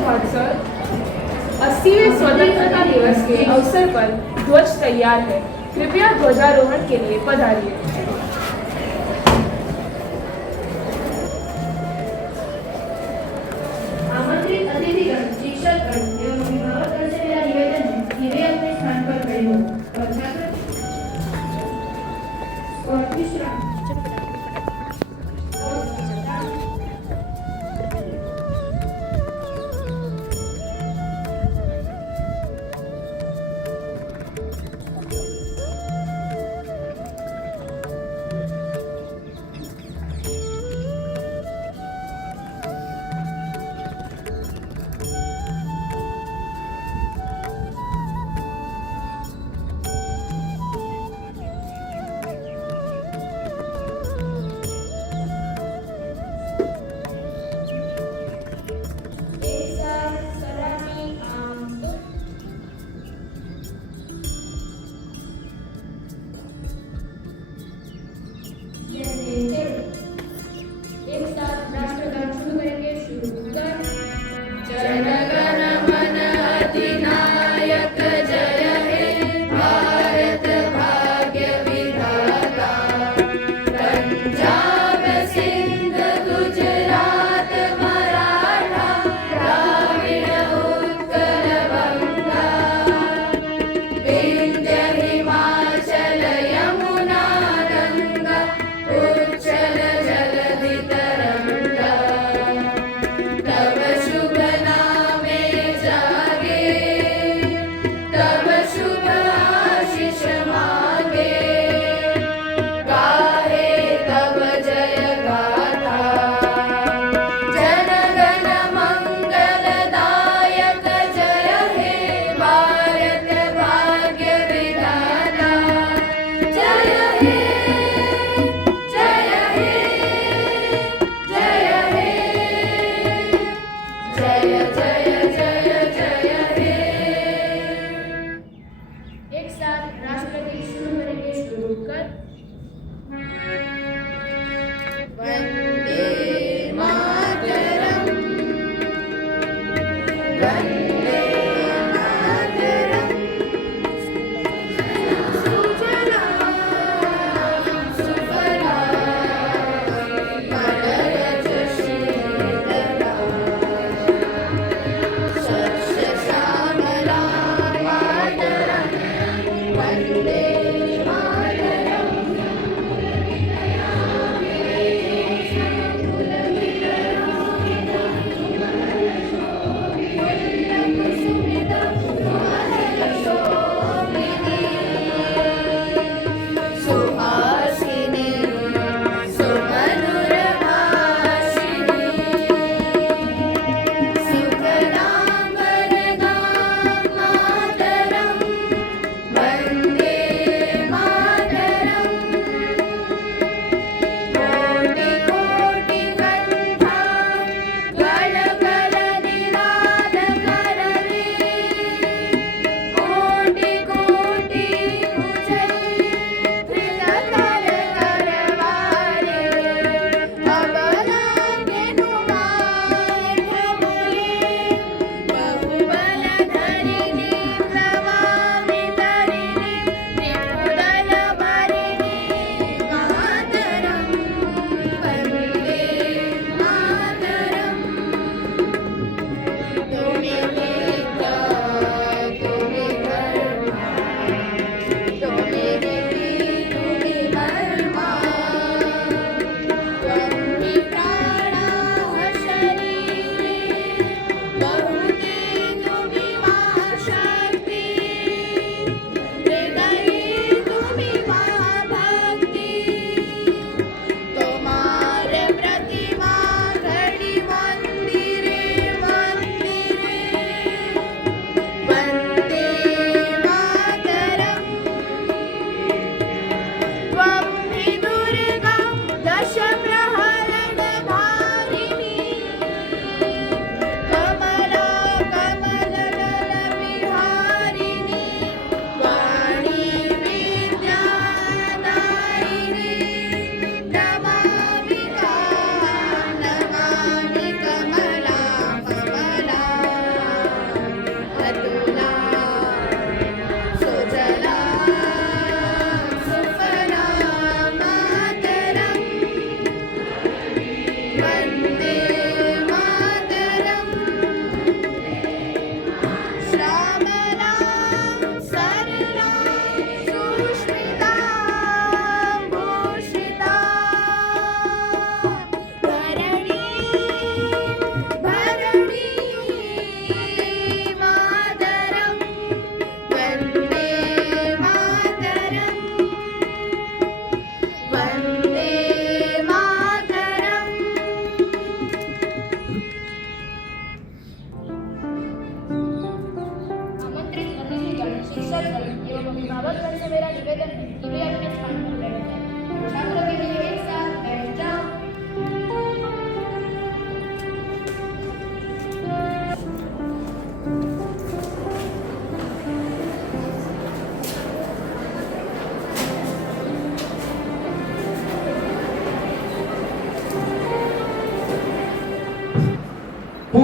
महोत्सव 80वें स्वतंत्रता दिवस के अवसर पर ध्वज तैयार है। कृपया ध्वजारोहण के लिए पधारिए। आमंत्रित अतिथिगण, शिक्षकगण एवं अभिभावकगण से मेरा निवेदन है कि वे अपने स्थान पर खड़े हो और छात्र और विश्राम एक साथ राष्ट्रगान शुरू करेंगे। शुरू कर। जनगण मन अधिनायक जय हे भारत भाग्य विधाता। पंजाब सिंध गुजरात मराठा द्राविड़ उत्कल बंगा। विंध्य हिमाचल यमुना गंगा उच्चल जलधि तरंगा। तब शुभ नामे जागे, तब शुभ आशीष मांगे। गाहे तब जय गाथा, जनगण मंगलदायक जय हे भारत भाग्य विधाता। जय हे, जय हे, जय हे, जय जय जय जय हे। एक साथ राष्ट्रगीत शुरू करेंगे। शुरू कर। वंदे मातरम, वंदे मातरम। सुजलां सुफलां मलयज शीतलां। शस्य श्यामलां मातरं वन्दे मातरम्।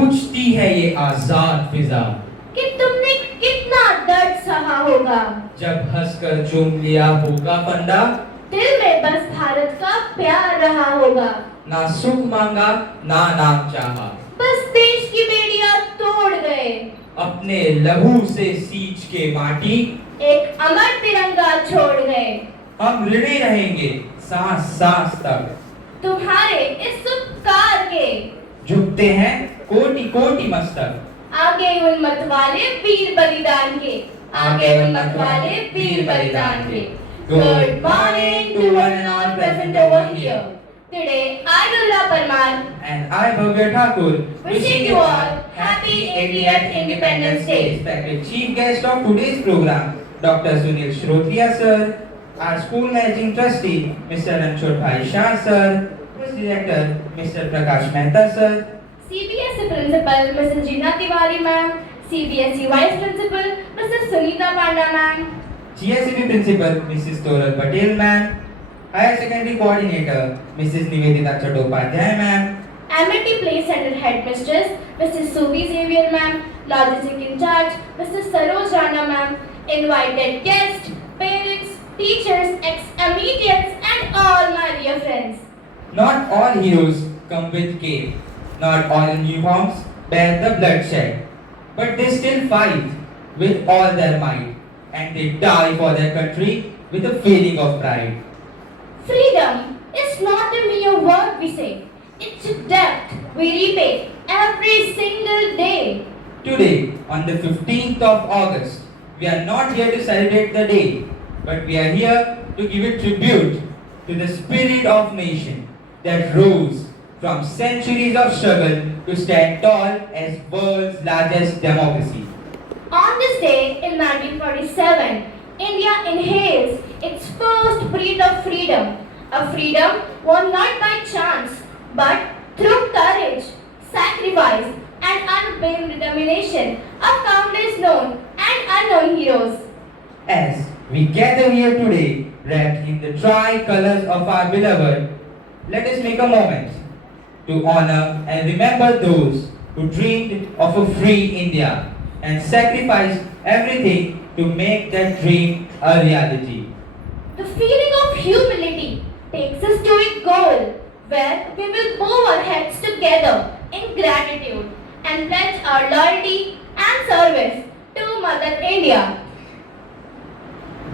पूछती है ये आजाद फिजा, कि तुमने कितना दर्द सहा होगा। जब हंसकर चूम लिया होगा फंदा, दिल में बस भारत का प्यार रहा होगा। ना सुख मांगा ना नाम चाहा, बस देश की बेड़ियां तोड़ गए। अपने लहू से सींच के माटी, एक अमर तिरंगा छोड़ गए। हम ऋणी रहेंगे सांस सांस तक। तुम्हारे इस उपकार के झुकते हैं कोटि कोटि मस्तक। आगे उन मत वाले वीर बलिदान के, आगे उन मत वाले वीर बलिदान के। Good morning to one and all present over here. Today, I, Dulra Parmar, And I, Bhavya Thakur, wishing you all happy 80th Independence Day. Respected chief guest of today's program, Dr. Sunil Shrotriya sir, our school managing trustee, Mr. Ranchod Bhai Shah sir, Course director, Mr. Prakash Mehta sir, CBSE Principal, Mrs. Jeena Tiwari ma'am, CBSE Vice Principal, Mrs. Sunita Panda ma'am, GSEB principal, Mrs. Toral Patel ma'am, higher secondary coordinator, Mrs. Nivedita Chattopadhyay ma'am, Amity Play Center Headmistress, Mrs. Subi Xavier ma'am, Logistic in charge, Mrs. Saroj Rana ma'am, invited guests, parents, teachers, ex-immediates and all my dear friends. Not all heroes come with cape, not all uniforms bear the bloodshed, but they still fight with all their might, and they die for their country with a feeling of pride. Freedom is not a mere word we say, it's a debt we repay every single day. Today, on the 15th of August, we are not here to celebrate the day, but we are here to give a tribute to the spirit of nation that rose from centuries of struggle to stand tall as world's largest democracy. On this day in 1947, India inhales its first breath of freedom, a freedom won not by chance, but through courage, sacrifice, and unbending determination of countless known and unknown heroes. As we gather here today, wrapped in the tricolors of our beloved, let us make a moment to honor and remember those who dreamed of a free India and sacrificed everything to make that dream a reality. The feeling of humility takes us to a goal where we will bow our heads together in gratitude and pledge our loyalty and service to Mother India.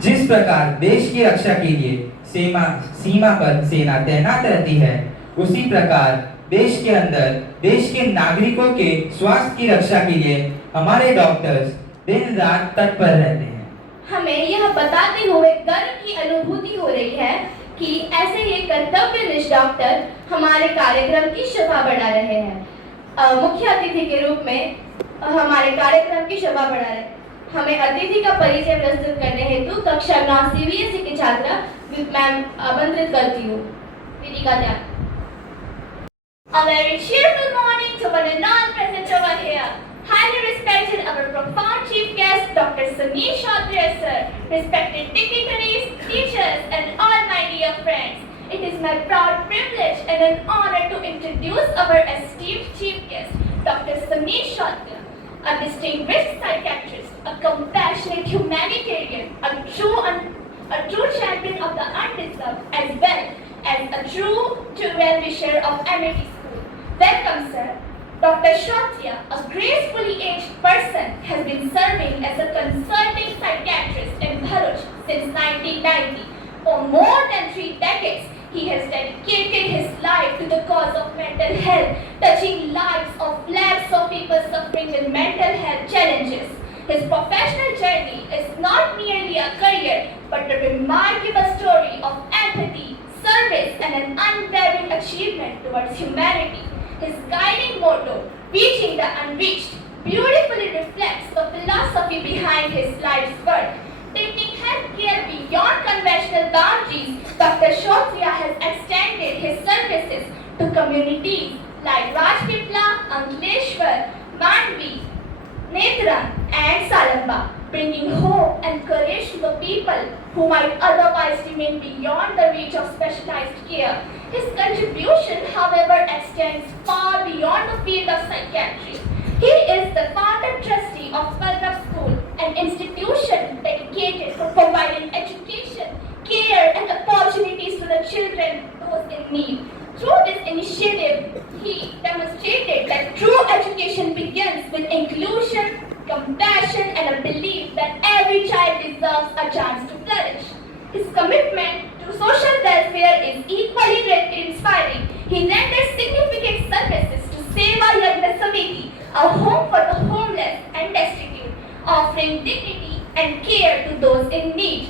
जिस प्रकार देश की रक्षा के लिए सीमा पर सेना तैनात रहती है, उसी प्रकार देश के अंदर देश के नागरिकों के स्वास्थ्य की रक्षा के लिए हमारे डॉक्टर्स दिन रात तत्पर रहते हैं। हमें यह बताते हुए गर्व की अनुभूति हो रही है कि ऐसे ही कर्तव्यनिष्ठ डॉक्टर हमारे कार्यक्रम की शोभा बढ़ा रहे हैं। मुख्य अतिथि के रूप में हमारे कार्यक्रम की शोभा बढ़ा रहे हैं। हमें अतिथि का परिचय प्रस्तुत करने हेतु कक्षा 9 CBSE की छात्रा मैम आमंत्रित करती हूँ। दीदी का ध्यान। A very cheerful morning to one and all present over here. Highly respected our profound chief guest, Dr. Sunil Shrotriya sir, respected dignitaries, teachers, and all my dear friends. It is my proud privilege and an honor to introduce our esteemed chief guest, Dr. Sunil Shrotriya, a distinguished psychiatrist, a compassionate humanitarian, a true champion of the undeserved, as well as a true well-wisher of Amity School. Welcome, sir. Dr. Shrotriya, a gracefully aged person, has been serving as a consulting psychiatrist in Bharuch since 1990. For more than 3 decades, he has dedicated his life to the cause of mental health, touching lives of lakhs of people suffering with mental health challenges. His professional journey is not merely a career, but a remarkable story of empathy, service, and an unwavering achievement towards humanity. His guiding motto, reaching the unreached, beautifully reflects the philosophy behind his life's work. Taking healthcare beyond conventional boundaries, Dr. Shrotriya has extended his services to communities like Rajpipla, Ankleshwar, Mandvi, Netran, and Salamba, bringing hope and courage to the people who might otherwise remain beyond the reach of specialized care. His contribution, however, extends far beyond the field of psychiatry. care and opportunities to the children, those in need. Through this initiative, he demonstrated that true education begins with inclusion, compassion, and a belief that every child deserves a chance to flourish. His commitment to social welfare is equally inspiring. He renders significant services to Seva Yagna Samiti, a home for the homeless and destitute, offering dignity and care to those in need.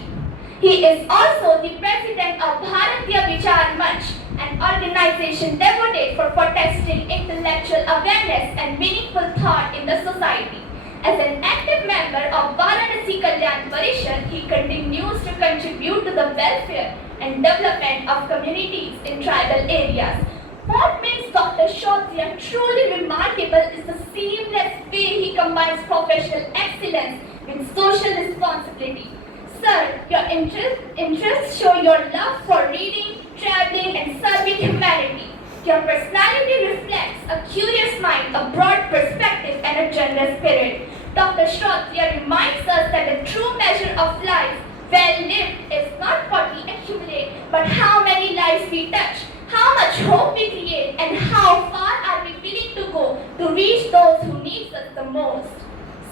He is also the president of Bharatiya Vichar Manch, an organization devoted for protesting intellectual awareness and meaningful thought in the society. As an active member of Varanasi Kalyan Parishad, he continues to contribute to the welfare and development of communities in tribal areas. What makes Dr. Kshatriya truly remarkable is the seamless way he combines professional excellence with social responsibility. Sir, your interests show your love for reading, traveling, and serving humanity. Your personality reflects a curious mind, a broad perspective, and a generous spirit. Dr. Kshatriya reminds us that the true measure of life well lived is not what we accumulate, but how many lives we touch, how much hope we create, and how far are we willing to go to reach those who need us the most.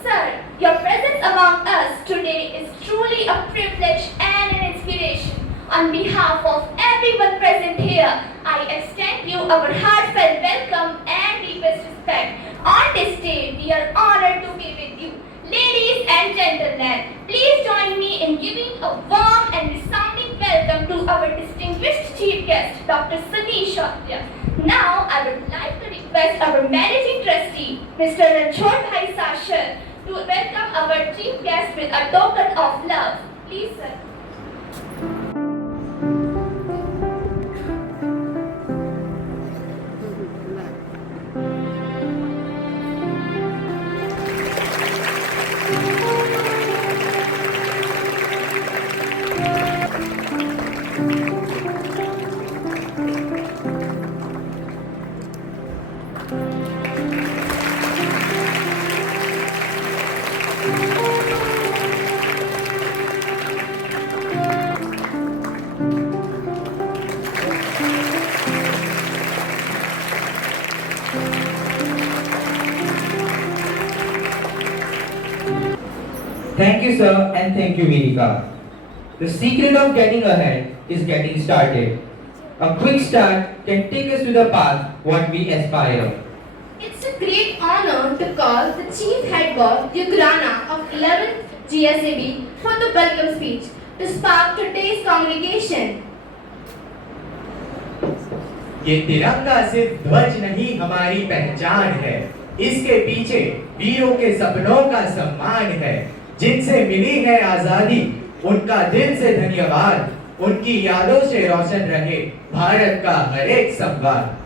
Sir, your presence among us today is truly a privilege and an inspiration. On behalf of everyone present here, I extend you our heartfelt welcome and deepest respect. On this day, we are honored to be with you. Ladies and gentlemen, please join me in giving a warm and resounding welcome to our distinguished chief guest, Dr. Satish Kshatriya. Now, I would like to request our managing trustee, Mr. Ranchod Bhai Sashar, to welcome our chief guest with a token of love. Please, sir. Thank you, sir, and thank you, Virika. The secret of getting ahead is getting started. A quick start can take us to the path what we aspire. It's a great honor to call the Chief Head God, the Ugrana of 11th GSAB for the welcome speech to spark today's congregation. ये तिरंगा सिर्फ ध्वज नहीं हमारी पहचान है, इसके पीछे वीरों के सपनों का सम्मान है, जिनसे मिली है आजादी, उनका दिल से धन्यवाद, उनकी यादों से रोशन रहे भारत का हर एक संवाद।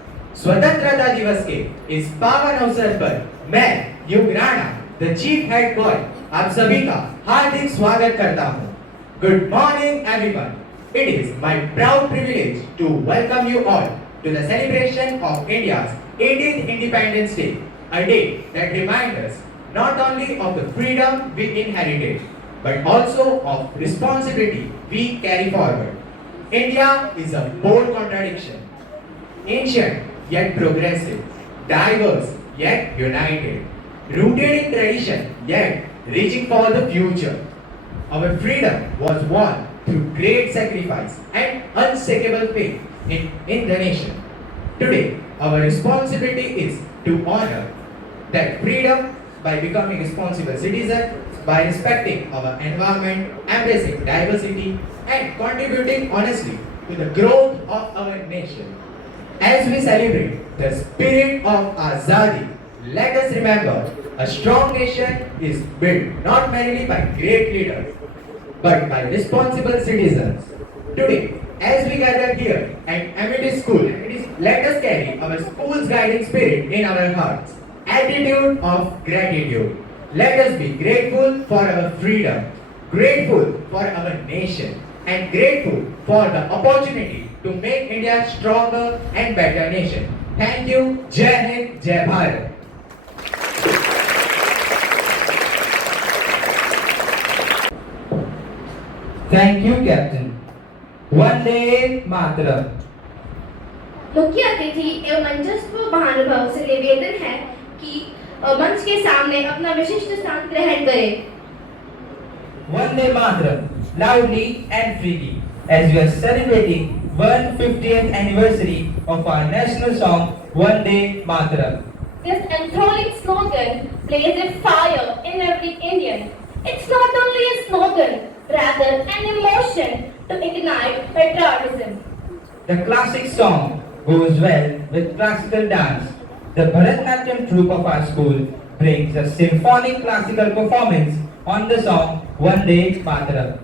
स्वतंत्रता दिवस के इस पावन अवसर पर मैं युगराणा द चीफ हेड बॉय आप सभी का हार्दिक स्वागत करता हूँ। Good morning everyone. It is my proud privilege to welcome you all to the celebration of India's 18th Independence Day, a day that reminds us not only of the freedom we inherited, but also of responsibility we carry forward. India is a bold contradiction, ancient yet progressive, diverse yet united, rooted in tradition yet reaching for the future. Our freedom was won through great sacrifice and unshakable faith in the nation. Today, our responsibility is to honor that freedom by becoming responsible citizens, by respecting our environment, embracing diversity, and contributing honestly to the growth of our nation. As we celebrate the spirit of Azadi, let us remember a strong nation is built not merely by great leaders, but by responsible citizens. Today, as we gather here at Amity School, let us carry our school's guiding spirit in our hearts. Attitude of gratitude. Let us be grateful for our freedom, grateful for our nation, and grateful for the opportunity to make India stronger and better nation. Thank you. Jai Hind, Jai Bharat. Thank you, Captain. Vande Mataram. मुख्य अतिथि एवं मंचस्थ महानुभाव से निवेदन है कि मंच के सामने अपना विशिष्ट स्थान ग्रहण करें। Vande Mataram, loudly and freely, as we are celebrating 150th anniversary of our national song Vande Mataram. This enthralling slogan blazes fire in every Indian. It's not only a slogan, rather an emotion to ignite patriotism. The classic song goes well with classical dance. The Bharatanatyam troupe of our school brings a symphonic classical performance on the song Vande Mataram.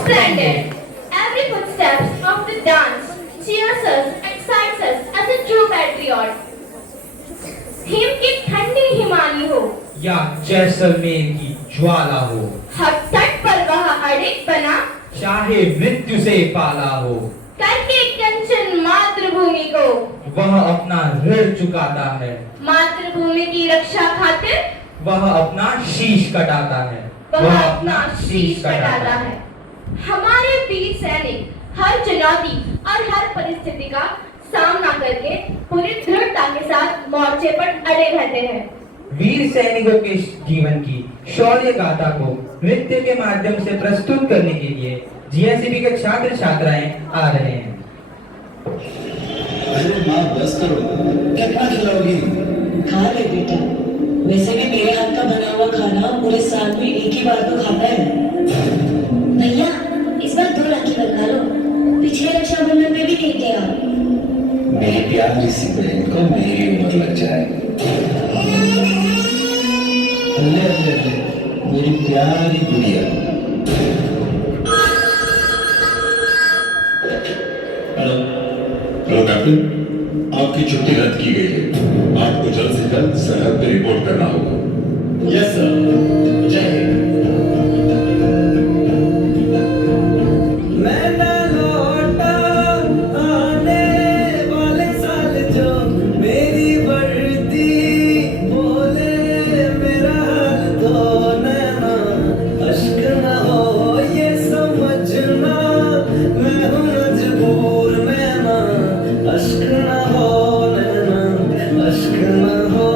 Splendid! Every footsteps of the dance cheers us, excites us as a true patriot. Him की ठंडी हिमानी हो या जैसलमेर की ज्वाला हो, हर तट पर वह अड़िग बना चाहे मृत्यु से पाला हो, करके कंचन मातृभूमि को वह अपना ऋण चुकाता है, मातृभूमि की रक्षा खातिर वह अपना शीश कटाता है, वह अपना शीश कटाता है। हमारे वीर सैनिक हर चुनौती और हर परिस्थिति का सामना करके पूरी दृढ़ता के साथ मोर्चे पर अड़े रहते हैं। वीर सैनिकों के जीवन की शौर्य गाथा को नृत्य के माध्यम से प्रस्तुत करने के लिए जीएससीबी के छात्र छात्राएं आ रहे हैं। अरे माँ बस करो, कितना खिलाओगी? खा ले बेटा, वैसे भी मेरे हाथ का बना हुआ खाना पूरे साल में एक ही बार तो खाता है। भैया इस बार 2 राखी बनवा लो, पिछले रक्षाबंधन में भी दे के आओ। मेरी प्यारी सी बहन को मेरी उम्र लग जाए। ले ले ले, मेरी प्यारी गुड़िया। हेलो हेलो कैप्टन, आपकी छुट्टी रद्द की गई है। आपको जल्द से जल्द सरहद पे रिपोर्ट करना होगा। यस सर, जय हिंद। मैं ना लौटा आने वाले साल जो मेरी वर्दी बोले मेरा हाल तो नैना अश्क न हो ये समझना मैं हूँ मजबूर नैना अश्क न हो नैना अश्क न हो।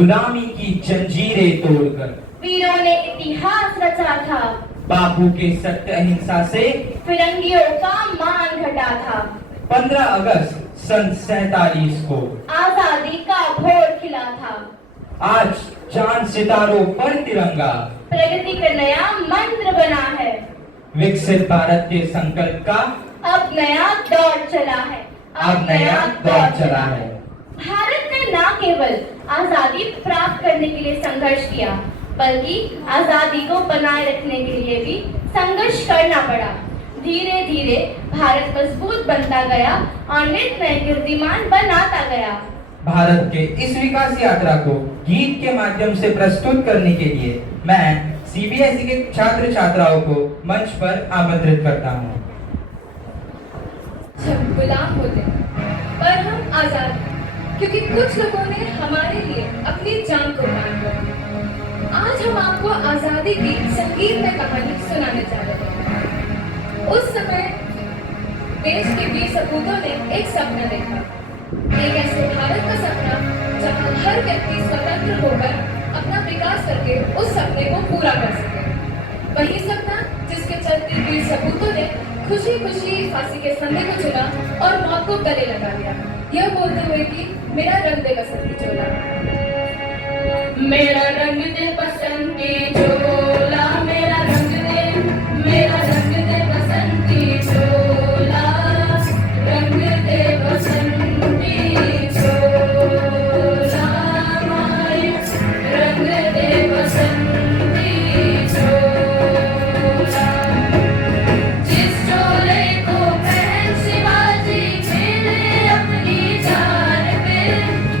गुलामी की जंजीरें तोड़कर वीरों ने इतिहास रचा था, बापू के सत्य अहिंसा से फिरंगियों का मान घटा था। 15 अगस्त सन 47 को आजादी का भोर खिला था, आज चांद सितारों पर तिरंगा प्रगति का नया मंत्र बना है, विकसित भारत के संकल्प का अब नया दौर चला है, अब नया दौर चला है। भारत ने न केवल आजादी प्राप्त करने के लिए संघर्ष किया, बल्कि आजादी को बनाए रखने के लिए भी संघर्ष करना पड़ा। धीरे धीरे भारत मजबूत बनता गया और नित नए कीर्तिमान बनाता गया। भारत के इस विकास यात्रा को गीत के माध्यम से प्रस्तुत करने के लिए मैं सीबीएसई के छात्र छात्राओं को मंच पर आमंत्रित करता हूँ। हम गुलाम होते पर हम आजाद हैं, क्योंकि कुछ लोगों ने हमारे लिए अपनी जान कुर्बान कर दी। आज हम आपको आजादी की संगीत में कहानी सुनाने जा रहे हैं। उस समय देश के वीर सपूतों ने एक सपना देखा, एक ऐसे भारत का सपना जहां हर व्यक्ति स्वतंत्र होकर अपना विकास करके उस सपने को पूरा कर सके। वही सपना जिसके चलते वीर सपूतों ने खुशी खुशी फांसी के फंदे को चुना और मौत को गले लगा दिया, यह बोलते हुए कि मेरा रंग दे बसंती चोला, मेरा रंग दे बसंती चोला, मेरा रंग दे बसंती चोला, रंग दे बसंती चोला, माए रंग दे बसंती चोला। जिस चोले को पहन शिवाजी खेले अपनी जान पे,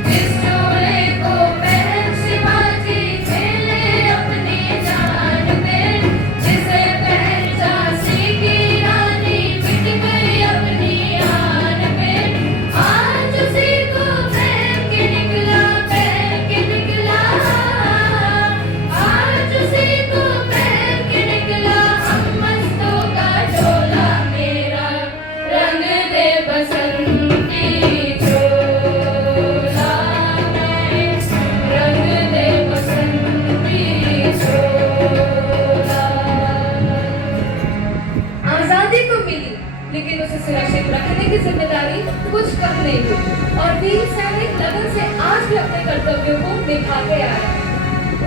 जिस चोले को पहन शिवाजी खेले अपनी जान पे, जिसे पहन झांसी की रानी पिट गई अपनी आन पे, आज उसी को पहन के निकला, आज उसी को पहन के निकला हम मस्तों का डोला, मेरा रंग दे बसंती चोला, मैं रंग दे बसंती चोला। आजादी को मिली, लेकिन उसे सुरक्षित रखने की जिम्मेदारी कुछ कम नहीं हुई और वीर सैनिक लगन से आज भी अपने कर्तव्यों को निभाते आ रहे हैं।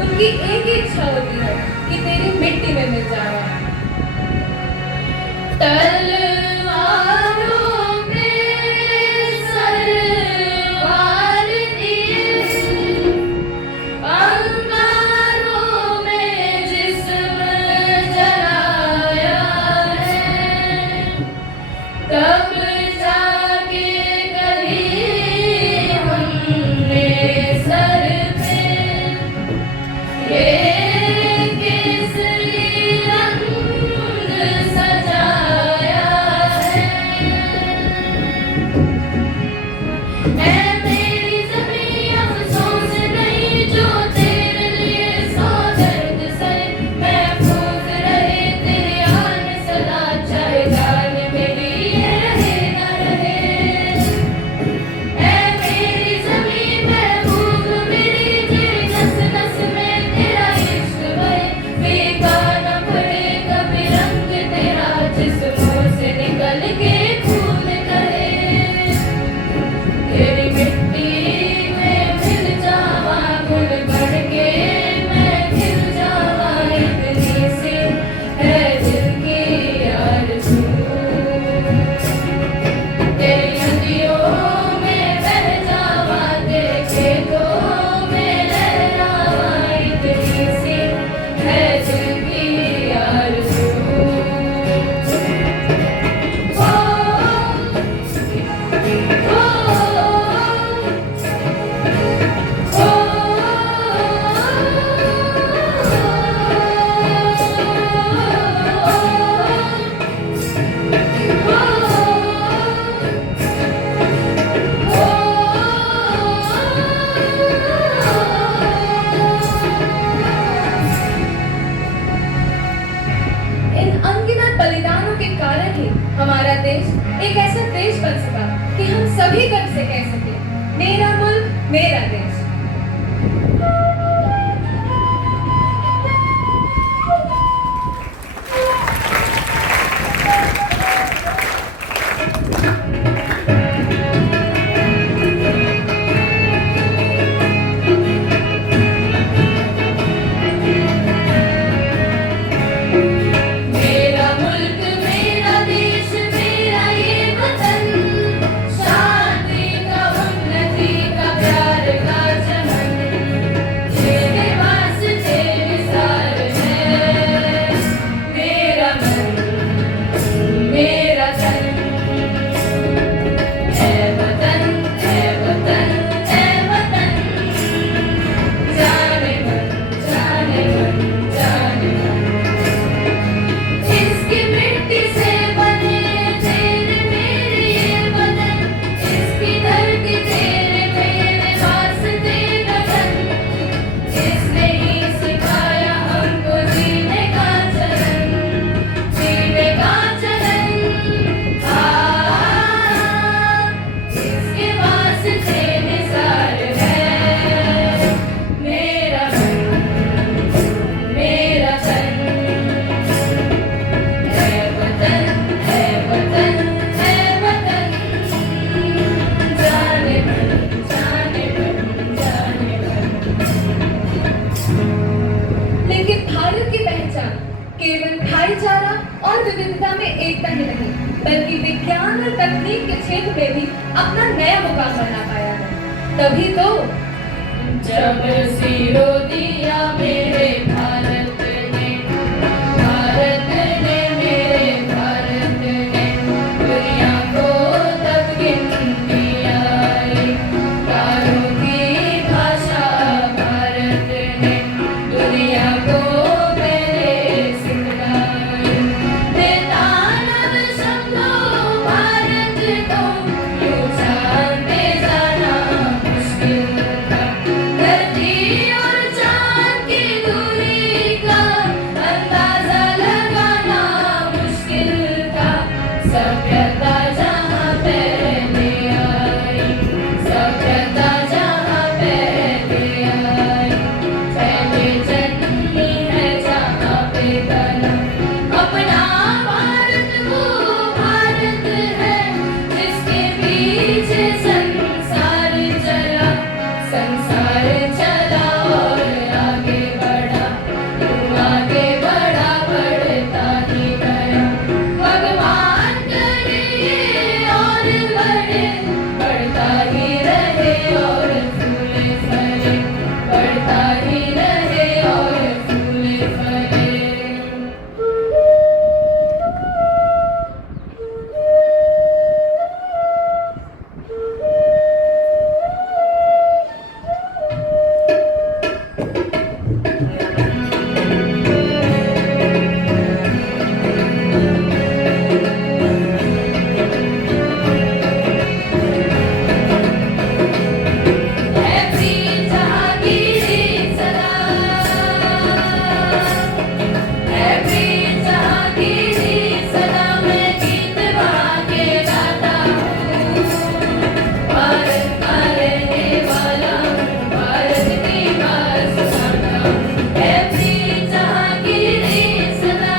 उनकी एक ही इच्छा होती है कि तेरी मिट्टी में मिल जाना। तलवारों पे सरवार दिए, अंगारों में जिस्म जलाया है, तब जाके कहीं हमने सर पे ये केसरी रंग सजाया है। ऐ मेरी ज़मीं अफ़सोस नहीं जो तेरे लिए सौ दर्द सहे, महफूज रहे तेरे आन सदा, चाहे जान मेरी ये रहे न रहे। ऐ मेरी ज़मीं महबूब मेरी, तेरी नस नस में तेरा इश्क बहे, फीका न पड़े कभी रंग तेरा, जिस्मों से निकल के खून कहे, तेरी मिट्टी में मिल जावा गुल बढ़ के, मैं गिर जावा इतनी सी है दिल की आरज़ू, तेरी नदियों में बह जावा, तेरे खेतों में लहरावा, इतनी सी है दिल की आरज़ू। इन अनगिनत बलिदानों के कारण ही हमारा देश एक ऐसा देश बन सका कि हम सभी गर्व से कह सके, मेरा मुल्क मेरा देश। केवल भाईचारा और विविधता में एकता ही नहीं, बल्कि विज्ञान और तकनीक के क्षेत्र में भी अपना नया मुकाम बना पाया है। तभी तो जब सिरो दिया मेरे भारत ने, भारत ने मेरे भारत ने दुनिया को तब गिनती आई। तारों की भाषा भारत ने दुनिया को मेरे सिखलाई। देता नव शब्दों भारत को यूं जानते जाना मुश्किल था। धरती और चाँद की दूरी का अंदाजा लगाना मुश्किल था। सभ्यता जहाँ पहले आई, सभ्यता जहाँ पहले आई, पहले जन्मी है जहाँ पे कलम। अपना भारत वो भारत है जिसके पीछे संसार चला, संसार चला और आगे बढ़ा, यूं आगे बढ़ा बढ़ता ही गया। भगवान करे ये और बढ़े, बढ़ता ही रहे और फूले फले, बढ़ता ही रहे और फूले फले। ऐसी जहांगीर सदा, ऐसी जहांगीर सदा मैं गीत गा के गाता हूँ। भारत का रहने वाला हूँ, भारत की बात सुनाता हूँ। ऐसी जहांगीर सदा।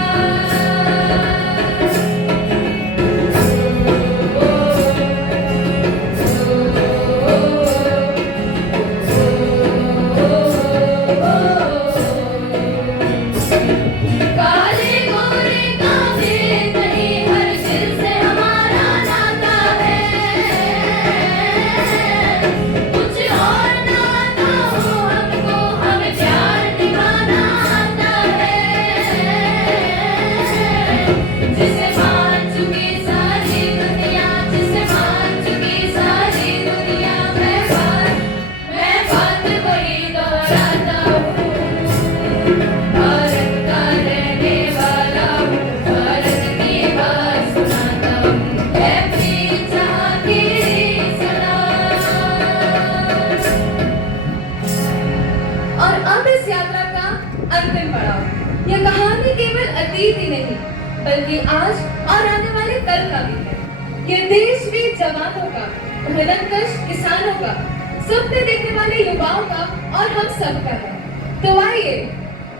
काले गोरे का भेद नहीं, हर दिल से हमारा नाता है। कुछ और ना आता हो हमको, हमें प्यार निभाना आता है। जिसे मान चुकी सारी दुनिया, जिसे मान चुकी सारी दुनिया, मैं बात वही दोहराता हूँ। भारत का रहने वाला हूँ, भारत की बात सुनाता हूँ। ऐसी जहांगीर सदा। और अब इस यात्रा का अंतिम पड़ाव। यह कहानी केवल अतीत ही नहीं, बल्कि आज और आने वाले कल का भी है। ये देश वीर जवानों का, मेहनतकश किसानों का, सपने देखने वाले युवाओं का और हम सब का है। तो आइए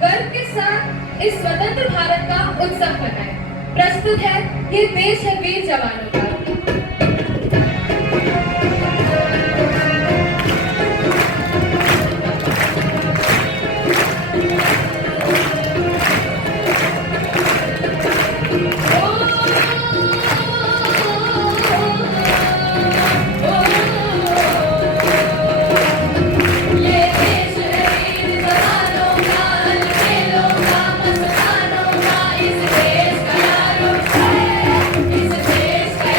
गर्व के साथ इस स्वतंत्र भारत का उत्सव मनाएं। प्रस्तुत है ये देश है वीर जवानों का। ये देश है वीर जवानों का, अलबेलों का, मस्तानों का। इस देश का यारों है, इस देश का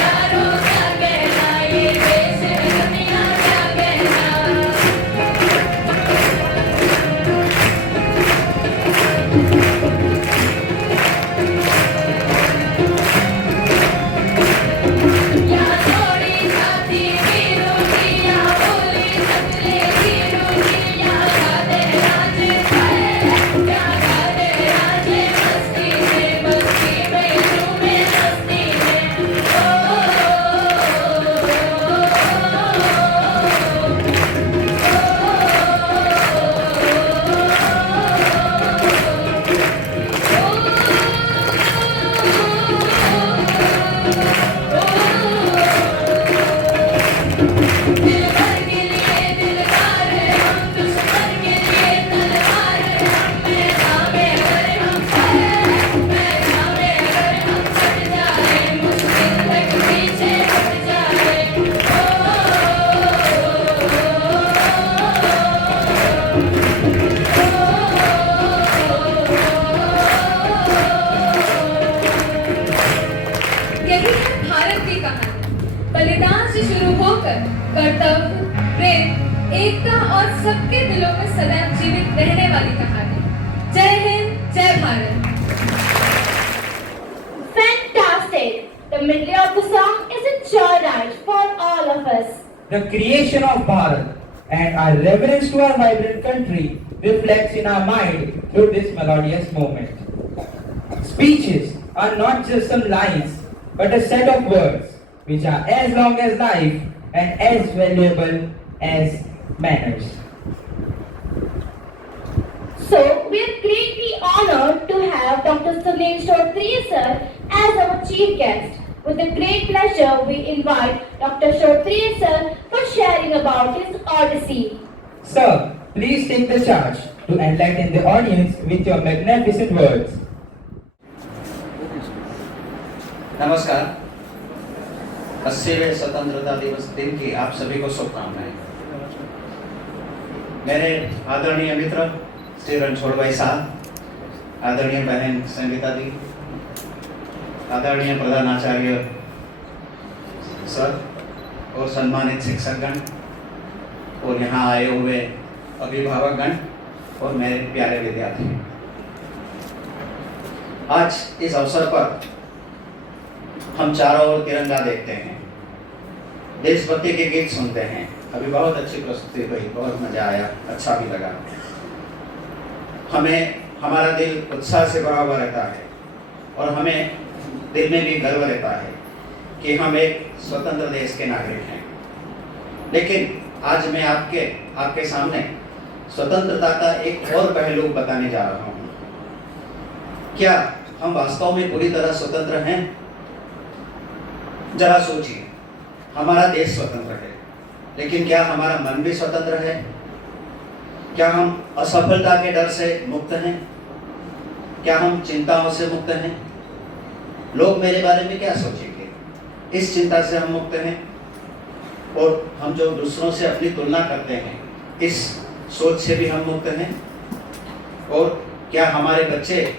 the song is a joyride for all of us. The creation of Bharat and our reverence to our vibrant country reflects in our mind through this melodious moment. Speeches are not just some lines, but a set of words which are as long as life and as valuable as manners. So, we are greatly honored to have Dr. Sunil Shrotriya sir as our chief guest. With a great pleasure, we invite Dr. Shrotriya sir for sharing about his odyssey. Sir, please take the charge to enlighten the audience with your magnificent words. नमस्कार। 80वें स्वतंत्रता दिवस दिन की आप सभी को शुभकामनाएं। मेरे आदरणीय मित्र श्री रणछोड़ भाई साहब, आदरणीय बहन संगीता दी, आदरणीय प्रधानाचार्य सर और सम्मानित शिक्षकगण और यहाँ आए हुए अभिभावकगण और मेरे प्यारे विद्यार्थी, आज इस अवसर पर हम चारों ओर तिरंगा देखते हैं, देशभक्ति के गीत सुनते हैं। अभी बहुत अच्छी प्रस्तुति हुई, बहुत मजा आया, अच्छा भी लगा। हमें हमारा दिल उत्साह से भरा हुआ रहता है और हमें दिल में भी गर्व रहता है कि हम एक स्वतंत्र देश के नागरिक हैं। लेकिन आज मैं आपके सामने स्वतंत्रता का एक और पहलू बताने जा रहा हूँ। क्या हम वास्तव में पूरी तरह स्वतंत्र हैं? जरा सोचिए, हमारा देश स्वतंत्र है, लेकिन क्या हमारा मन भी स्वतंत्र है? क्या हम असफलता के डर से मुक्त हैं? क्या हम चिंताओं से मुक्त हैं? लोग मेरे बारे में क्या सोचेंगे, इस चिंता से हम मुक्त हैं? और हम जो दूसरों से अपनी तुलना करते हैं, इस सोच से भी हम मुक्त हैं? और क्या हमारे बच्चे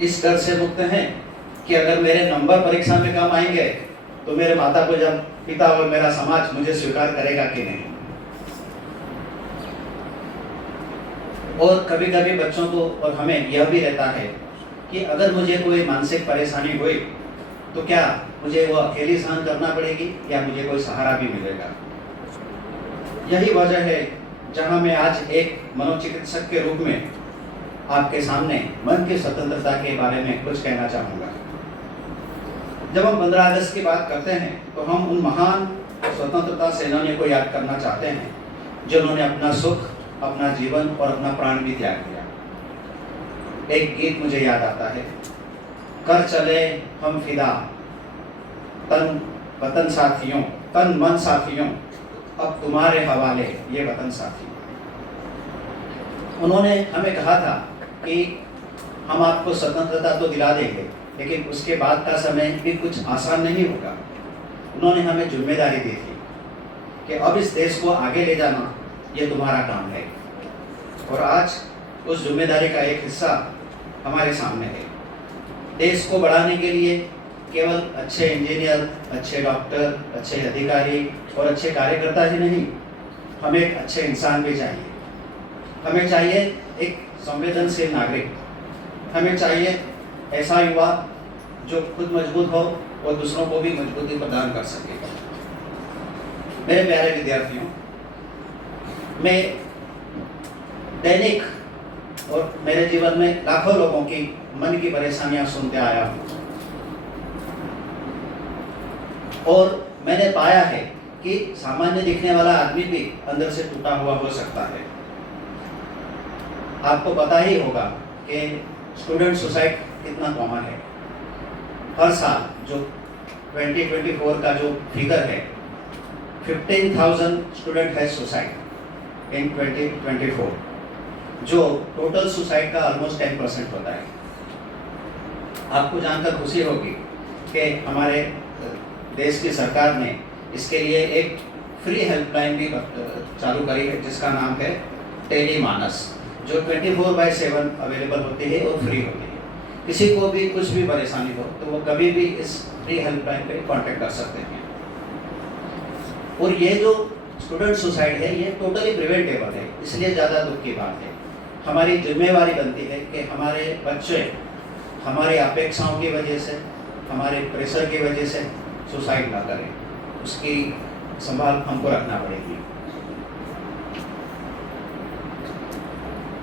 इस डर से मुक्त हैं कि अगर मेरे नंबर परीक्षा में कम आएंगे तो मेरे माता पिता और मेरा समाज मुझे स्वीकार करेगा कि नहीं? और कभी कभी बच्चों को और हमें यह भी रहता है कि अगर मुझे कोई मानसिक परेशानी हुई तो क्या मुझे वो अकेली सहन करना पड़ेगी या मुझे कोई सहारा भी मिलेगा? यही वजह है जहां मैं आज एक मनोचिकित्सक के रूप में आपके सामने मन की स्वतंत्रता के बारे में कुछ कहना चाहूँगा। जब हम 15 अगस्त की बात करते हैं तो हम उन महान स्वतंत्रता सेनानियों को याद करना चाहते हैं जिन्होंने अपना सुख, अपना जीवन और अपना प्राण भी त्याग दिया। एक गीत मुझे याद आता है, कर चले हम फिदा, तन वतन साथियों, तन मन साथियों, अब तुम्हारे हवाले ये वतन साथी। उन्होंने हमें कहा था कि हम आपको स्वतंत्रता तो दिला देंगे, लेकिन उसके बाद का समय भी कुछ आसान नहीं होगा। उन्होंने हमें जिम्मेदारी दी थी कि अब इस देश को आगे ले जाना ये तुम्हारा काम है। और आज उस जिम्मेदारी का एक हिस्सा हमारे सामने है। देश को बढ़ाने के लिए केवल अच्छे इंजीनियर, अच्छे डॉक्टर, अच्छे अधिकारी और अच्छे कार्यकर्ता ही नहीं, हमें एक अच्छे इंसान भी चाहिए। हमें चाहिए एक संवेदनशील नागरिक, हमें चाहिए ऐसा युवा जो खुद मजबूत हो और दूसरों को भी मजबूती प्रदान कर सके। मेरे प्यारे विद्यार्थियों, मैं दैनिक और मेरे जीवन में लाखों लोगों की मन की परेशानियां सुनते आया हूँ और मैंने पाया है कि सामान्य दिखने वाला आदमी भी अंदर से टूटा हुआ हो सकता है। आपको पता ही होगा कि स्टूडेंट सुसाइड कितना कॉमन है। हर साल जो 2024 का जो फिगर है, 15,000 स्टूडेंट है सुसाइड इन 2024, जो टोटल सुसाइड का ऑलमोस्ट 10% होता है। आपको जानकर खुशी होगी कि हमारे देश की सरकार ने इसके लिए एक फ्री हेल्पलाइन भी चालू करी है जिसका नाम है टेलीमानस, जो 24/7 अवेलेबल होती है और फ्री होती है। किसी को भी कुछ भी परेशानी हो तो वो कभी भी इस फ्री हेल्पलाइन पे कांटेक्ट कर सकते हैं। और ये जो स्टूडेंट सुसाइड है ये टोटली प्रिवेंटेबल है, इसलिए ज़्यादा दुख की बात है। हमारी जिम्मेवारी बनती है कि हमारे बच्चे हमारी अपेक्षाओं की वजह से, हमारे प्रेशर की वजह से सुसाइड ना करे, उसकी संभाल हमको रखना पड़ेगी।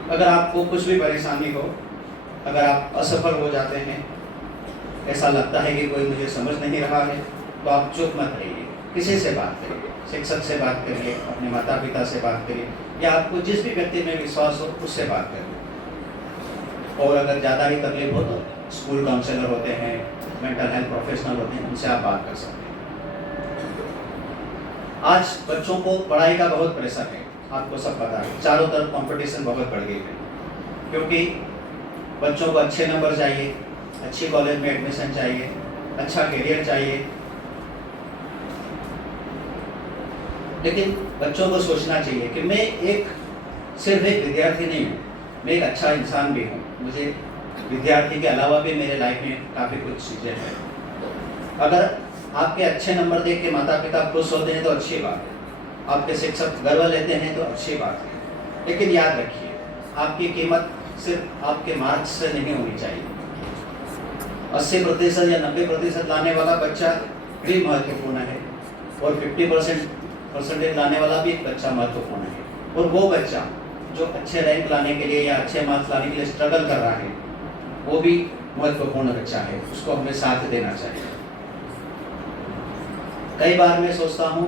अगर आपको कुछ भी परेशानी हो, अगर आप असफल हो जाते हैं, ऐसा लगता है कि कोई मुझे समझ नहीं रहा है, तो आप चुप मत रहिए, किसी से बात करिए, शिक्षक से बात करिए, अपने माता पिता से बात करिए, या आपको जिस भी व्यक्ति में विश्वास हो उससे बात करिए। और अगर ज़्यादा ही तकलीफ हो तो स्कूल काउंसलर होते हैं, मेंटल हेल्थ प्रोफेशनल होते हैं, उनसे आप बात कर सकते हैं। आज बच्चों को पढ़ाई का बहुत प्रेशर है, आपको सब पता है, चारों तरफ कंपटीशन बहुत बढ़ गई है, क्योंकि बच्चों को अच्छे नंबर चाहिए, अच्छी कॉलेज में एडमिशन चाहिए, अच्छा करियर चाहिए। लेकिन बच्चों को सोचना चाहिए कि मैं सिर्फ एक विद्यार्थी नहीं हूँ, मैं एक अच्छा इंसान भी हूँ, मुझे विद्यार्थी के अलावा भी मेरे लाइफ में काफ़ी कुछ चीज़ें हैं। अगर आपके अच्छे नंबर देख के माता पिता खुश होते हैं तो अच्छी बात है, आपके शिक्षक गर्व लेते हैं तो अच्छी बात है, लेकिन याद रखिए आपकी कीमत सिर्फ आपके मार्क्स से नहीं होनी चाहिए। 80% या 90% लाने वाला बच्चा भी महत्वपूर्ण है, और 50% लाने वाला भी एक बच्चा महत्वपूर्ण है, और वो बच्चा जो अच्छे रैंक लाने के लिए या अच्छे मार्क्स लाने के लिए स्ट्रगल कर रहा है, वो भी महत्वपूर्ण बच्चा है, उसको हमें साथ देना चाहिए। कई बार मैं सोचता हूँ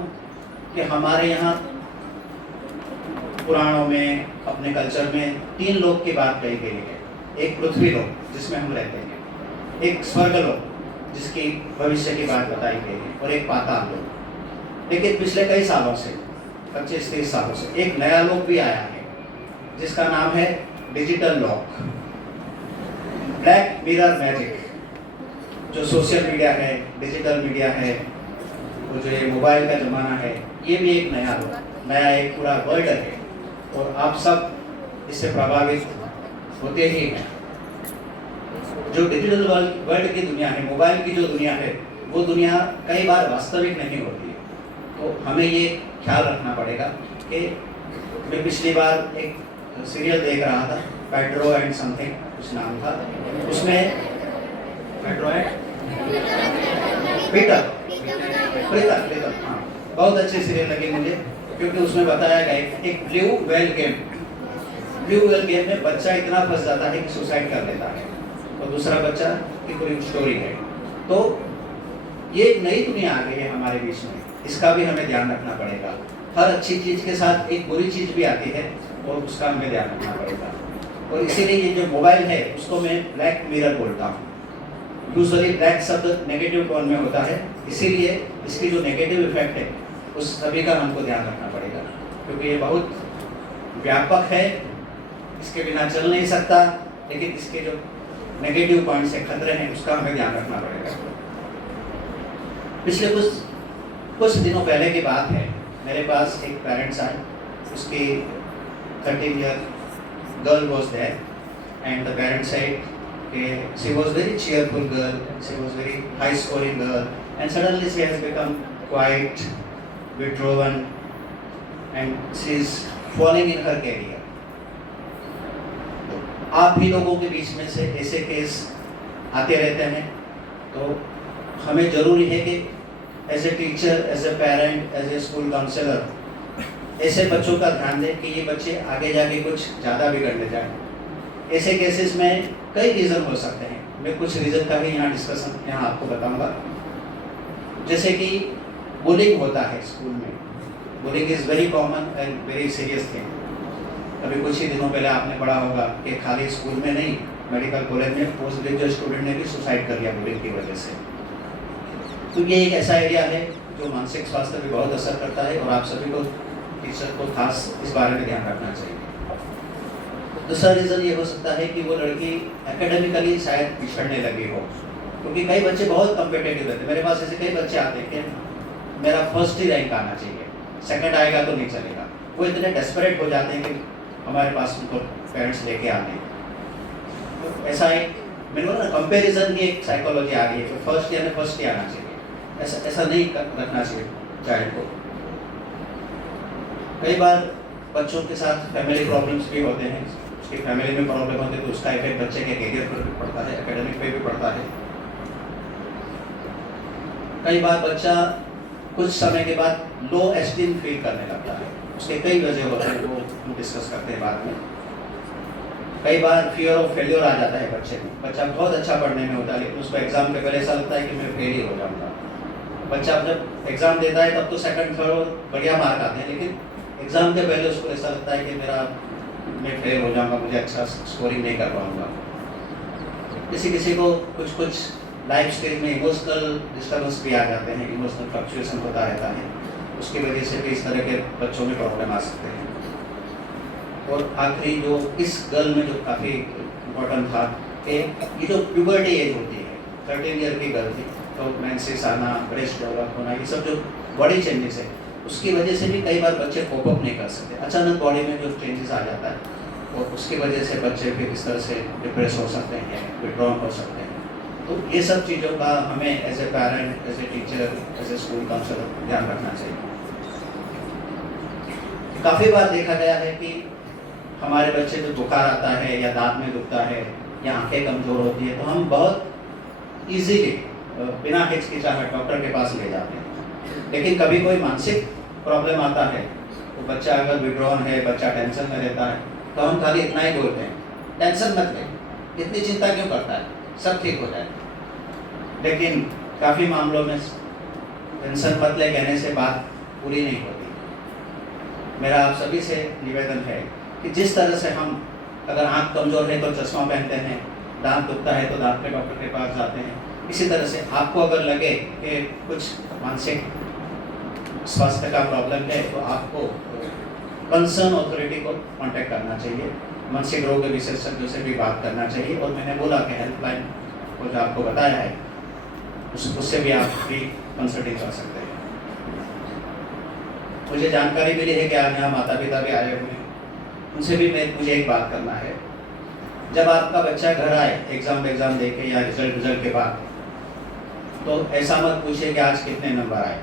कि हमारे यहाँ पुराणों में, अपने कल्चर में 3 लोक की बात कही गई है। एक पृथ्वी लोक जिसमें हम रहते हैं, एक स्वर्ग लोक जिसकी भविष्य की बात बताई गई है, और एक पाताल लोक। लेकिन पिछले कई सालों से, 25-30 सालों से एक नया लोक भी आया है जिसका नाम है digital lock, black mirror magic. जो सोशल मीडिया है, डिजिटल मीडिया है, वो जो ये मोबाइल का ज़माना है, ये भी एक नया एक पूरा वर्ल्ड है, और आप सब इससे प्रभावित होते ही हैं। जो डिजिटल वर्ल्ड की दुनिया है, मोबाइल की जो दुनिया है, वो दुनिया कई बार वास्तविक नहीं होती है। तो हमें ये ख्याल रखना पड़ेगा कि मैं पिछली बार एक सीरियल देख रहा था, पेट्रो एंड समथिंग कुछ नाम था, उसमें पेट्रो एंड पीटर, हाँ, बहुत अच्छी सीरियल लगी मुझे, क्योंकि उसमें बताया गया एक ब्लू व्हेल गेम में बच्चा इतना फंस जाता है कि सुसाइड कर लेता है, और दूसरा बच्चा की पूरी स्टोरी है। तो ये एक नई दुनिया आ गई है हमारे बीच में, इसका भी हमें ध्यान रखना पड़ेगा। हर अच्छी चीज़ के साथ एक बुरी चीज़ भी आती है, और उसका हमें ध्यान रखना पड़ेगा। और इसीलिए ये जो मोबाइल है उसको मैं ब्लैक मिरर बोलता हूँ। यूजुअली ब्लैक शब्द नेगेटिव टोन में होता है, इसीलिए इसकी जो नेगेटिव इफेक्ट है उस सभी का हमको ध्यान रखना पड़ेगा, क्योंकि ये बहुत व्यापक है, इसके बिना चल नहीं सकता, लेकिन इसके जो नेगेटिव पॉइंट्स है, खतरे हैं, उसका हमें ध्यान रखना पड़ेगा। पिछले कुछ दिनों पहले की बात है, मेरे पास एक पेरेंट्स आए, उसकी 13 year girl was there, and the parents said she was very cheerful girl, she was very high scoring girl, and suddenly she has become quite withdrawn and she is falling in her career. आप भी लोगों के बीच में से ऐसे case आते रहते हैं, तो हमें जरूरी है कि as a teacher, as a parent, as a school counsellor ऐसे बच्चों का ध्यान दें कि ये बच्चे आगे जाके कुछ ज़्यादा बिगड़ने जाए। ऐसे केसेस में कई रीज़न हो सकते हैं, मैं कुछ रीज़न का भी यहाँ डिस्कशन यहाँ आपको बताऊँगा। जैसे कि बुलिंग होता है स्कूल में, bullying is very common and very serious thing. अभी कुछ ही दिनों पहले आपने पढ़ा होगा कि खाली स्कूल में नहीं, मेडिकल कॉलेज में पोस्ट ग्रेजुएट स्टूडेंट ने भी सुसाइड कर लिया बुलिंग की वजह से। तो ये एक ऐसा एरिया है जो मानसिक स्वास्थ्य पर बहुत असर करता है, और आप सभी को, टीचर को खास इस बारे में ध्यान रखना चाहिए। दूसरा रीज़न ये हो सकता है कि वो लड़की एकेडमिकली शायद पिछड़ने लगी हो, क्योंकि कई बच्चे बहुत कम्पिटेटिव रहते हैं। मेरे पास ऐसे कई बच्चे आते हैं कि मेरा फर्स्ट ही रैंक आना चाहिए, सेकंड आएगा तो नहीं चलेगा। वो इतने डेस्परेट हो जाते हैं कि हमारे पास उनको पेरेंट्स लेके आते हैं। तो ऐसा एक मेरे को ना कंपेरिजन की एक साइकोलॉजी आ गई है, तो फर्स्ट ईयर में फर्स्ट ही आना चाहिए, ऐसा नहीं रखना चाहिए चाइल्ड को। कई बार बच्चों के साथ फैमिली प्रॉब्लम्स भी होते हैं, उसकी फैमिली में प्रॉब्लम होती है तो उसका इफेक्ट बच्चे के करियर पर भी पड़ता है, एकेडमिक पे भी पड़ता है। कई बार बच्चा कुछ समय के बाद लो एस्टीम फील करने लगता है। उसके कई वजह होते हैं, वो हम डिस्कस करते हैं बाद में। कई बार फियर ऑफ फेलियर आ जाता है बच्चे में। बच्चा बहुत अच्छा पढ़ने में होता है, लेकिन उसको एग्जाम के पहले ऐसा लगता है कि मैं फेल ही हो जाऊंगा। बच्चा जब एग्जाम देता है तब तो सेकंड थर्ड और बढ़िया मार्क आते हैं, लेकिन एग्जाम के पहले उसको ऐसा लगता है कि मैं फेल हो जाऊंगा, मुझे अच्छा स्कोरिंग नहीं कर पाऊंगा। किसी को कुछ लाइफ स्टेज में इमोशनल डिस्टर्बेंस भी आ जाते हैं, इमोशनल फ्लक्चुएशन होता रहता है, उसकी वजह से भी इस तरह के बच्चों में प्रॉब्लम आ सकते हैं। और आखिरी जो इस गर्ल में जो काफ़ी इम्पोर्टेंट था कि ये जो प्यूबर्टी एज होती है, 13 ईयर की गर्ल थी, तो मेंसेस आना, ब्रेस्ट डेवलप होना, ये सब जो बॉडी चेंजेस है, उसकी वजह से भी कई बार बच्चे कोप अप नहीं कर सकते। अचानक बॉडी में जो चेंजेस आ जाता है, और उसकी वजह से बच्चे फिर इस तरह से डिप्रेस हो सकते हैं, विड्रॉन हो सकते हैं। तो ये सब चीज़ों का हमें as a parent, as a teacher, as a school counsellor ध्यान रखना चाहिए। काफ़ी बार देखा गया है कि हमारे बच्चे को बुखार आता है या दांत में दुखता है या आंखें कमज़ोर होती है, तो हम बहुत इजीली बिना हिचकिचाहट डॉक्टर के पास ले जाते हैं। लेकिन कभी कोई मानसिक प्रॉब्लम आता है, तो बच्चा अगर विड्रॉन है, बच्चा टेंशन में रहता है, तो हम खाली इतना ही बोलते हैं, टेंशन मत ले, इतनी चिंता क्यों करता है, सब ठीक हो जाए। लेकिन काफ़ी मामलों में टेंशन मत ले कहने से बात पूरी नहीं होती। मेरा आप सभी से निवेदन है कि जिस तरह से हम अगर आँख कमज़ोर है तो चश्मा पहनते हैं, दांत दुखता है तो दांत के डॉक्टर के पास जाते हैं, इसी तरह से आपको अगर लगे कि कुछ मानसिक स्वास्थ्य का प्रॉब्लम है, तो आपको कंसर्न अथॉरिटी को कांटेक्ट करना चाहिए, मानसिक रोग विशेषज्ञों से भी बात करना चाहिए। और मैंने बोला कि हेल्पलाइन को जो आपको बताया है, उससे भी आप फ्री कंसल्टिंग कर सकते हैं। मुझे जानकारी मिली है कि आज यहाँ माता पिता भी आए हुए हैं, उनसे भी मुझे एक बात करना है। जब आपका बच्चा घर आए एग्ज़ाम दे के या रिजल्ट के बाद, तो ऐसा मत पूछिए कि आज कितने नंबर आए,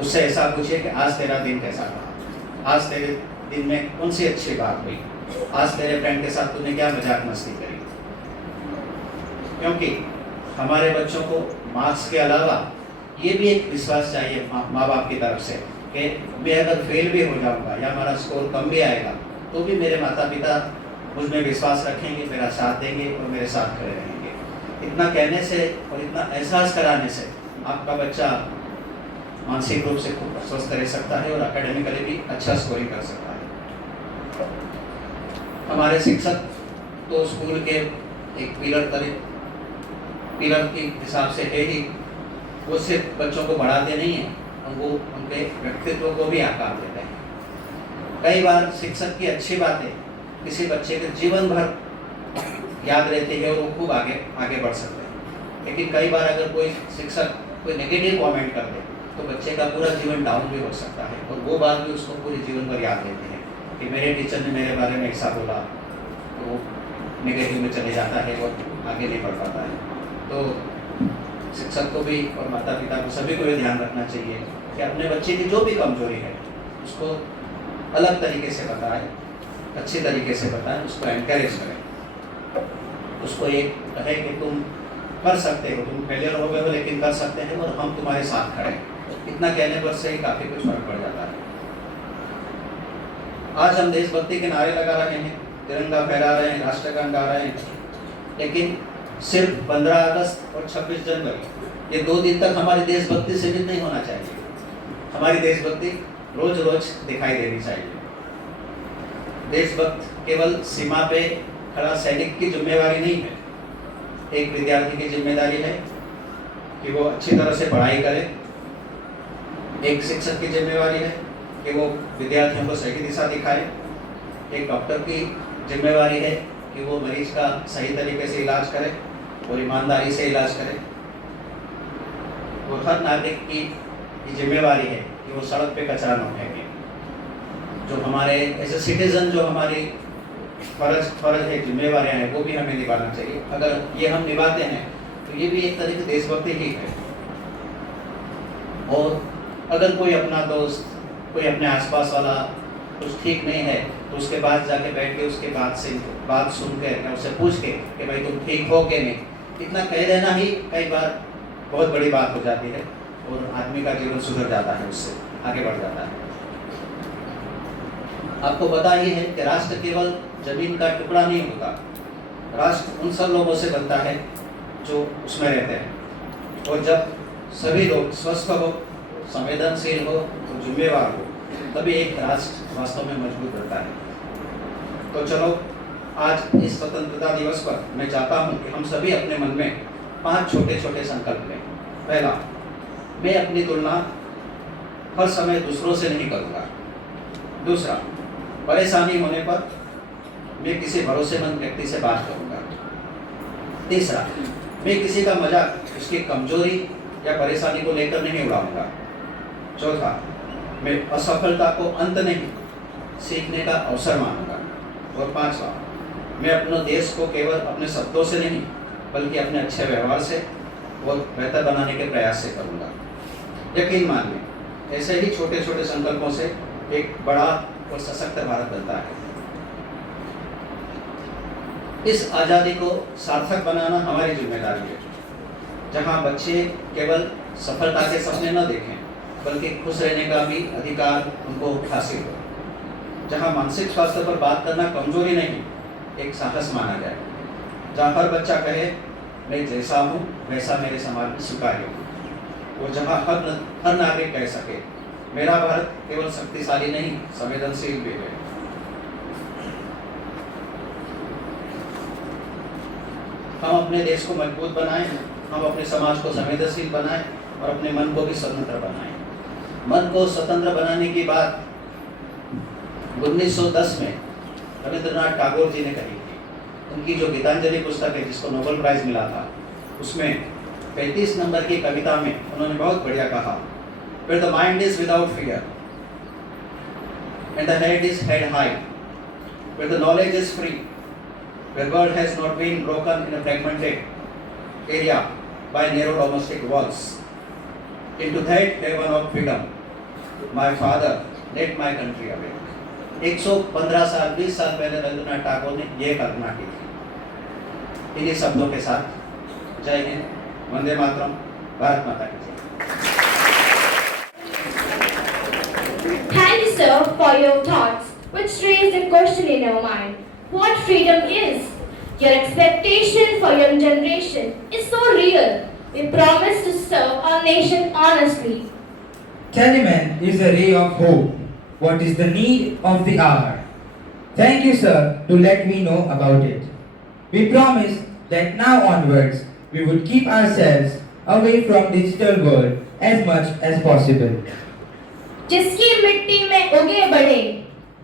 उससे ऐसा पूछिए कि आज तेरा दिन कैसा रहा, आज तेरे दिन में कौन सी अच्छी बात हुई, आज तेरे फ्रेंड के साथ तूने क्या मजाक मस्ती करी। क्योंकि हमारे बच्चों को मार्क्स के अलावा ये भी एक विश्वास चाहिए माँ बाप की तरफ से कि मैं अगर फेल भी हो जाऊंगा या हमारा स्कोर कम भी आएगा, तो भी मेरे माता पिता मुझ में विश्वास रखेंगे, मेरा साथ देंगे और मेरे साथ खड़े रहेंगे। इतना कहने से और इतना एहसास कराने से आपका बच्चा मानसिक रूप से खूब स्वस्थ रह सकता है और एकेडमिकली भी अच्छा स्कोरिंग कर सकता है। हमारे शिक्षक तो स्कूल के एक पिलर के हिसाब से है ही, वो सिर्फ बच्चों को बढ़ाते नहीं हैं, वो उनके व्यक्तित्व को भी आकार देते हैं। कई बार शिक्षक की अच्छी बातें किसी बच्चे के जीवन भर याद रहती है और वो खूब आगे बढ़ सकते हैं। लेकिन कई बार अगर कोई शिक्षक कोई नेगेटिव कमेंट कर दे, तो बच्चे का पूरा जीवन डाउन भी हो सकता है और वो बात भी उसको पूरे जीवन भर याद रहती है कि मेरे टीचर ने मेरे बारे में ऐसा बोला, तो वो नेगेटिव में चले जाता है और आगे नहीं बढ़ पाता है। तो शिक्षक को भी और माता पिता को सभी को ये ध्यान रखना चाहिए कि अपने बच्चे की जो भी कमजोरी है उसको अलग तरीके से बताएं, अच्छी तरीके से बताएं, उसको एनकरेज करें, उसको एक कहे कि तुम कर सकते हो, तुम फेलियर हो गए हो लेकिन कर सकते हैं और हम तुम्हारे साथ खड़े हैं। इतना कहने पर से ही काफ़ी कुछ फर्क पड़ जाता है। आज हम देशभक्ति के नारे लगा रहे हैं, तिरंगा फहरा रहे हैं, राष्ट्रगान गा रहे हैं, लेकिन सिर्फ 15 अगस्त और 26 जनवरी ये 2 दिन तक हमारी देशभक्ति सीमित नहीं होना चाहिए। हमारी देशभक्ति रोज रोज दिखाई देनी चाहिए। देशभक्त केवल सीमा पे खड़ा सैनिक की जिम्मेवारी नहीं है, एक विद्यार्थी की जिम्मेदारी है कि वो अच्छी तरह से पढ़ाई करे, एक शिक्षक की जिम्मेवारी है कि वो विद्यार्थियों को सही दिशा दिखाए, एक डॉक्टर की जिम्मेवारी है कि वो मरीज का सही तरीके से इलाज करे और ईमानदारी से इलाज करे, और हर नागरिक की ये जिम्मेवारी है कि वो सड़क पे कचरा न फेंके। जो हमारे एज ए सिटीजन जो हमारी फर्ज है, जिम्मेवारियाँ हैं, वो भी हमें निभाना चाहिए। अगर ये हम निभाते हैं तो ये भी एक तरह की देशभक्ति ही है। और अगर कोई अपना दोस्त, कोई अपने आसपास वाला कुछ ठीक नहीं है, तो उसके पास जाके बैठ के उसके बात सुन के या उससे पूछ के कि भाई तुम ठीक हो कि नहीं, इतना कह देना ही कई बार बहुत बड़ी बात हो जाती है और आदमी का जीवन सुधर जाता है, उससे आगे बढ़ जाता है। आपको पता ही है कि राष्ट्र केवल जमीन का टुकड़ा नहीं होता, राष्ट्र उन सब लोगों से बनता है जो उसमें रहते हैं। और जब सभी लोग स्वस्थ हो, संवेदनशील हो, तो जिम्मेवार हो, तभी एक राष्ट्र वास्तव में मजबूत रहता है। तो चलो, आज इस स्वतंत्रता दिवस पर मैं चाहता हूँ कि हम सभी अपने मन में 5 छोटे छोटे संकल्प लें। पहला, मैं अपनी तुलना हर समय दूसरों से नहीं करूँगा। दूसरा, परेशानी होने पर मैं किसी भरोसेमंद व्यक्ति से बात करूँगा। तीसरा, मैं किसी का मजाक उसकी कमजोरी या परेशानी को लेकर नहीं उड़ाऊंगा। चौथा, मैं असफलता को अंत नहीं, सीखने का अवसर मानूंगा। और पांचवा, मैं अपने देश को केवल अपने शब्दों से नहीं बल्कि अपने अच्छे व्यवहार से और बेहतर बनाने के प्रयास से करूंगा। यकीन मानिए, ऐसे ही छोटे छोटे संकल्पों से एक बड़ा और सशक्त भारत बनता है। इस आज़ादी को सार्थक बनाना हमारी जिम्मेदारी है, जहां बच्चे केवल सफलता के सपने न देखें बल्कि खुश रहने का भी अधिकार उनको हासिल हो, जहां मानसिक स्वास्थ्य पर बात करना कमजोरी नहीं, एक साहस माना जाए, जहां हर बच्चा कहे मैं जैसा हूँ वैसा मेरे समाज में स्वीकार्य हूँ, और जहां हर नागरिक कह सके मेरा भारत केवल शक्तिशाली नहीं, संवेदनशील भी है। हम अपने देश को मजबूत बनाएं, हम अपने समाज को संवेदनशील बनाएं और अपने मन को भी स्वतंत्र बनाएं। मन को स्वतंत्र बनाने की बात 1910 में रविंद्रनाथ टैगोर जी ने कही थी। उनकी जो गीतांजलि पुस्तक है, जिसको नोबेल प्राइज मिला था, उसमें 35 नंबर की कविता में उन्होंने बहुत बढ़िया कहा, where the mind is without fear and the head is held high, where the knowledge is free, where world has not been broken in a fragmented area by narrow domestic walls, into that heaven of freedom my father led my country away। 115 साल 20 साल पहले रविंद्रनाथ टैगोर ने यह कल्पना की थी। इन्हीं शब्दों के साथ जय हिंद, वंदे मातरम, भारत माता की जय। Thank you, sir, for your thoughts, which raised a question in our mind. What freedom is? Your expectation for your generation is so real. We promise to serve our nation honestly. Telemann is a ray of hope. What is the need of the hour? Thank you, sir, to let me know about it. We promise that now onwards we would keep ourselves away from digital world as much as possible. जिसकी मिट्टी में उगे बढ़े,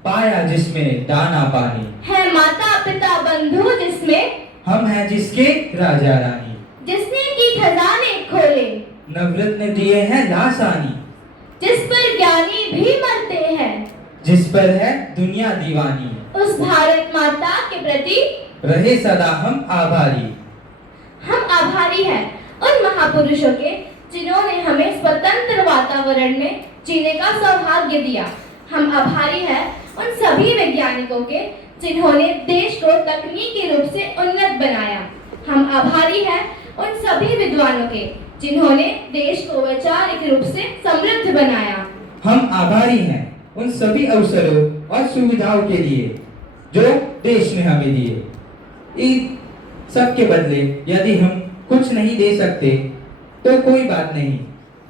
पाया जिसमें दाना पानी, है माता पिता बंधु जिसमें, हम हैं जिसके राजा रानी, जिसने की खजाने खोले, नवरत्न दिए हैं लासानी, जिस पर ज्ञानी भी मरते हैं, जिस पर है दुनिया दीवानी, उस भारत माता के प्रति रहे सदा हम आभारी। हम आभारी हैं उन महापुरुषों के जिन्होंने हमें स्वतंत्र वातावरण में जीने का सौभाग्य दिया। हम आभारी हैं उन सभी वैज्ञानिकों के जिन्होंने देश को तकनीकी रूप से उन्नत बनाया। हम आभारी हैं उन सभी विद्वानों के जिन्होंने देश को वैचारिक रूप से समृद्ध बनाया। हम आभारी हैं उन सभी अवसरों और सुविधाओं के लिए जो देश ने हमें दिए। इन सब के बदले यदि हम कुछ नहीं दे सकते तो कोई बात नहीं,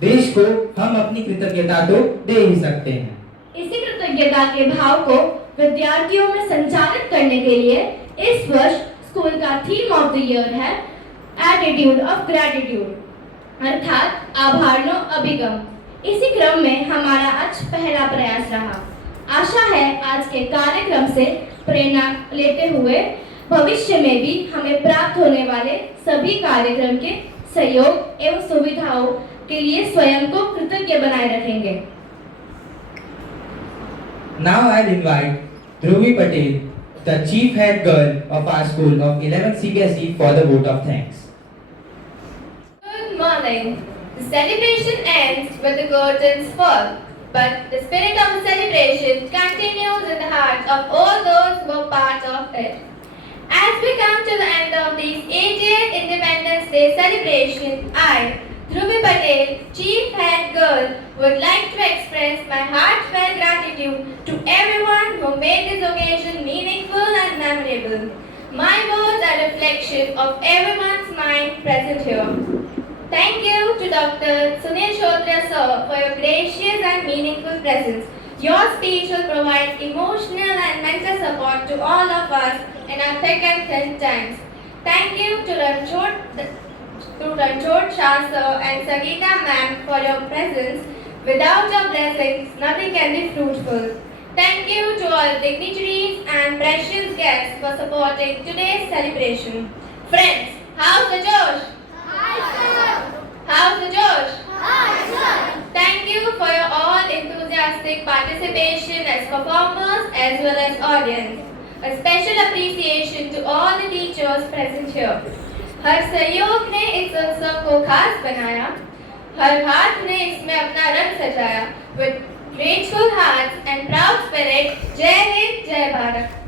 देश को हम अपनी कृतज्ञता तो दे ही सकते हैं। इसी कृतज्ञता के भाव को विद्यार्थियों में संचालित करने के लिए इस वर्ष स्कूल का थीम ऑफ द ईयर है एटीट्यूड ऑफ ग्रैटिट्यूड, अर्थात आभारनो अभिगम। इसी क्रम में हमारा आज पहला प्रयास रहा। आशा है आज के कार्यक्रम से प्रेरणा लेते हुए भविष्य में भी हमें प्राप्त होने वाले सभी कार्यक्रम के सहयोग एवं सुविधाओं के लिए स्वयं को कृतज्ञ बनाए रखेंगे। Now I'll invite Dhruvi Patel, the chief head girl of our school of 11th CBSE, for the vote of thanks. Good morning. The celebration ends with the curtains fall, but the spirit of the celebration continues in the hearts of all those who are part of it. As we come to the end of this 80th Independence Day celebration, I, Dhruvi Patel, Chief Head Girl, would like to express my heartfelt gratitude to everyone who made this occasion meaningful and memorable. My words are a reflection of everyone's mind present here. Thank you to Dr. Sunil Shodhra sir for your gracious and meaningful presence. Your speech will provide emotional and mental support to all of us in our thick and thin times. Thank you to Ranjot Shah sir and Sagita ma'am for your presence. Without your blessings, nothing can be fruitful. Thank you to all dignitaries and precious guests for supporting today's celebration. Friends, how's the Josh? How's the Josh? Thank you for your all enthusiastic participation as performers as well as audience. A special appreciation to all the teachers present here. हर सहयोग ने इस उत्सव को खास बनाया, हर हाथ ने इसमें अपना रंग सजाया. With grateful hearts and proud spirit, जय हिंद, जय भारत.